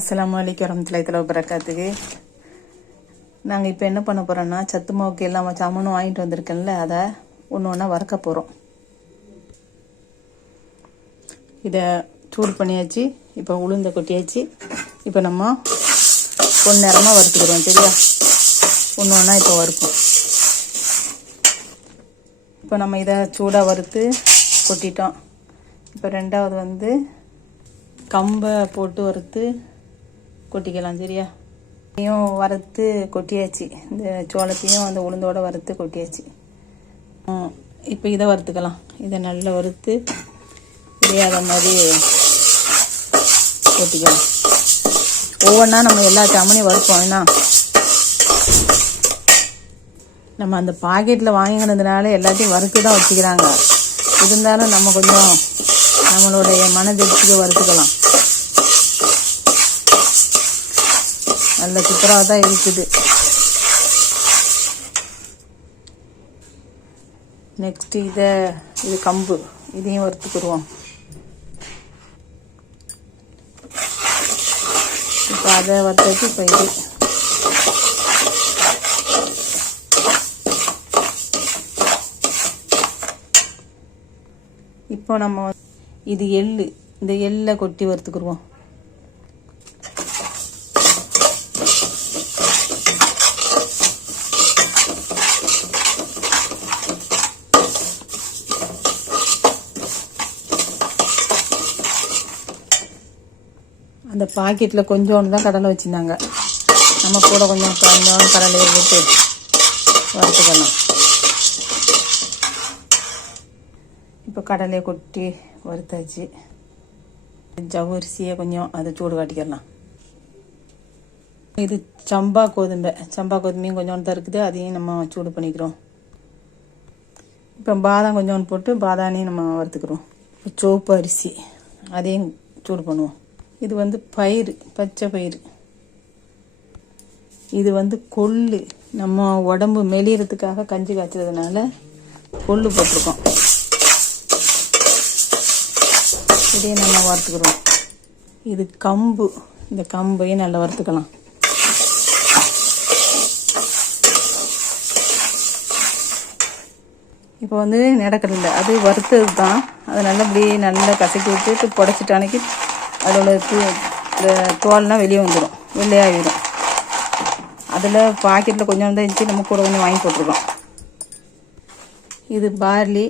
அஸ்ஸலாமு அலைக்கும் வரஹ்மத்துல்லாஹி வபரகாத்துஹு. நாங்கள் இப்போ என்ன பண்ண போகிறோன்னா, சத்து மாவுக்கு எல்லாம் சாமானும் வாங்கிட்டு வந்திருக்கேன்ல, அதை ஒன்று ஒன்றா வறுக்க போகிறோம். இதை சூடு பண்ணியாச்சு. இப்போ உளுந்த கொட்டியாச்சு. இப்போ நம்ம கொஞ்ச நேரமாக வறுத்துக்கிறோம். சரியா? ஒன்று ஒன்றா இப்போ வறுப்போம். இப்போ நம்ம இதை சூடாக வறுத்து கொட்டிட்டோம். இப்போ ரெண்டாவது கம்பை போட்டு வறுத்து கொட்டிக்கலாம். சரியா? இதையும் வறுத்து கொட்டியாச்சு. இந்த சோளத்தையும் அந்த உளுந்தோடு வறுத்து கொட்டியாச்சு. இப்போ இதை வறுத்துக்கலாம். இதை நல்லா வறுத்து தெரியாத மாதிரி கொட்டிக்கலாம். ஒவ்வொன்றா நம்ம எல்லா சாமானையும் வறுப்போம். ஏன்னா நம்ம அந்த பாக்கெட்டில் வாங்கினதுனால எல்லாத்தையும் வறுத்து தான் வச்சுக்கிறாங்க. இருந்தாலும் நம்ம கொஞ்சம் நம்மளுடைய மனதிற்கு வறுத்துக்கலாம். நல்ல சூப்பராக தான் இருக்குது. நெக்ஸ்ட் இது கம்பு, இதையும் வறுத்துக்குருவோம். இப்போ அதை வறுத்து இப்போ இப்போ நம்ம இது எள்ளு, இந்த எள்ளை கொட்டி வறுத்துக்குருவோம். அந்த பாக்கெட்டில் கொஞ்சோண்டு தான் கடலை வச்சுருந்தாங்க. நம்ம கூட கொஞ்சம் கடலையை போட்டு வறுத்துக்கலாம். இப்போ கடலையை கொட்டி வறுத்தாச்சு. ஜவ்வரிசியை கொஞ்சம் அதை சூடு காட்டிக்கலாம். இது சம்பா கோதுமையும் கொஞ்சோண்டு தான் இருக்குது. அதையும் நம்ம சூடு பண்ணிக்கிறோம். இப்போ பாதாம் கொஞ்சோண்டு போட்டு பாதாமையும் நம்ம வறுத்துக்கிறோம். இப்போ சோப்பு அரிசி அதையும் சூடு பண்ணுவோம். இது பயிறு, பச்சை பயிறு. இது கொள்ளு, நம்ம உடம்பு மெலியறதுக்காக கஞ்சி காய்ச்சறதுனால கொள்ளு போட்டிருக்கோம். இதையும் நம்ம வறுத்துக்கிறோம். இது கம்பு, இந்த கம்பையும் நல்லா வறுத்துக்கலாம். இப்போ நிலக்கடலை, அது வறுத்தது தான். அதை நல்லா அப்படியே நல்லா கசக்கி விட்டு புடைச்சிட்டு அன்னைக்கு அதோட தோல்லாம் வெளியே வந்துடும், வெள்ளையாகிடும். அதில் பாக்கெட்டில் கொஞ்சம் தான் இருந்துச்சு, நம்ம கூட கொஞ்சம் வாங்கி போட்டிருக்கோம். இது பார்லி,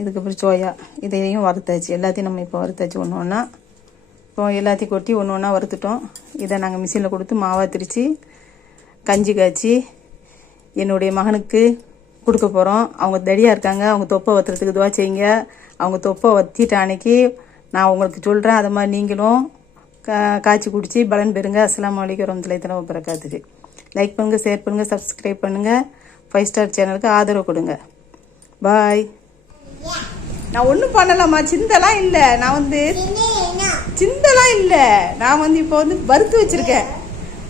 இதுக்கப்புறம் சோயா, இதையும் வறுத்தாச்சு. எல்லாத்தையும் நம்ம இப்போ வறுத்தாச்சு ஒன்று ஒன்றா. இப்போ எல்லாத்தையும் கொட்டி ஒன்று ஒன்றா வறுத்துட்டோம். இதை நாங்கள் மிஷினில் கொடுத்து மாவாக திரித்து கஞ்சி காய்ச்சி என்னுடைய மகனுக்கு கொடுக்க போகிறோம். அவங்க தடியாக இருக்காங்க. அவங்க தொப்பை வத்துறதுக்கு துவா செய்யுங்க. அவங்க தொப்பை வத்திட்ட அன்னைக்கு நான் உங்களுக்கு சொல்கிறேன். அது மாதிரி நீங்களும் காய்ச்சி குடிச்சு பலன் பெறுங்க. அஸ்ஸலாமு அலைக்கும் வரஹ்மத்துல்லாஹி வபரகாத்துஹு. லைக் பண்ணுங்கள், ஷேர் பண்ணுங்கள், சப்ஸ்கிரைப் பண்ணுங்கள். 5 ஸ்டார் சேனலுக்கு ஆதரவு கொடுங்க. பாய். நான் ஒன்றும் பண்ணலாமா, சிந்தலாம் இல்லை. நான் சிந்தலாம் இல்லை. நான் இப்போ வறுத்து வச்சுருக்கேன்.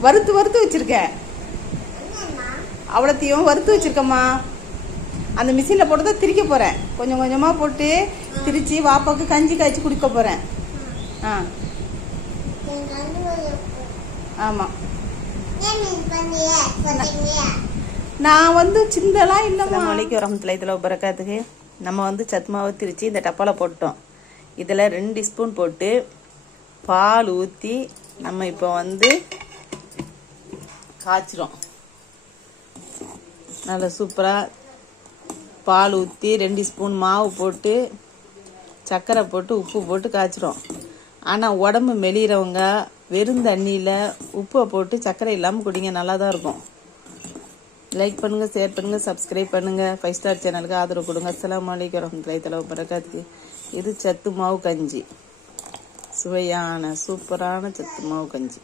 வறுத்து வச்சுருக்கேன். அவ்வளோத்தையும் வறுத்து வச்சுருக்கேம்மா. அந்த மிஷினில் போட்டு தான் திரிக்க போகிறேன். கொஞ்சம் கொஞ்சமாக போட்டு திரித்து வாப்பாவுக்கு கஞ்சி காய்ச்சி குடிக்க போகிறேன். ஆமாம். நான் சிந்தலாம் இல்லைம்மா. அலைக்கும் வரஹ்மத்துல்லாஹி வபரகாத்துஹு. நம்ம சத்து மாவு திரித்து இந்த டப்பாவில் போட்டோம். இதில் 2 ஸ்பூன் போட்டு பால் ஊற்றி நம்ம இப்போ காய்ச்சிரும். நல்லா சூப்பராக பால் ஊற்றி 2 ஸ்பூன் மாவு போட்டு சர்க்கரை போட்டு உப்பு போட்டு காய்ச்சிரும். ஆனால் உடம்பு மெலிகிறவங்க வெறும் தண்ணியில் உப்பை போட்டு சர்க்கரை இல்லாமல் குடிங்க, நல்லா தான் இருக்கும். லைக் பண்ணுங்கள், ஷேர் பண்ணுங்கள், சப்ஸ்கிரைப் பண்ணுங்கள். 5 ஸ்டார் சேனலுக்கு ஆதரவு கொடுங்க. அஸ்ஸலாமு அலைக்கும் வரஹ்மத்துல்லாஹி வபரகாத்துஹு. இது சத்து மாவு கஞ்சி, சுவையான சூப்பரான சத்து மாவு கஞ்சி.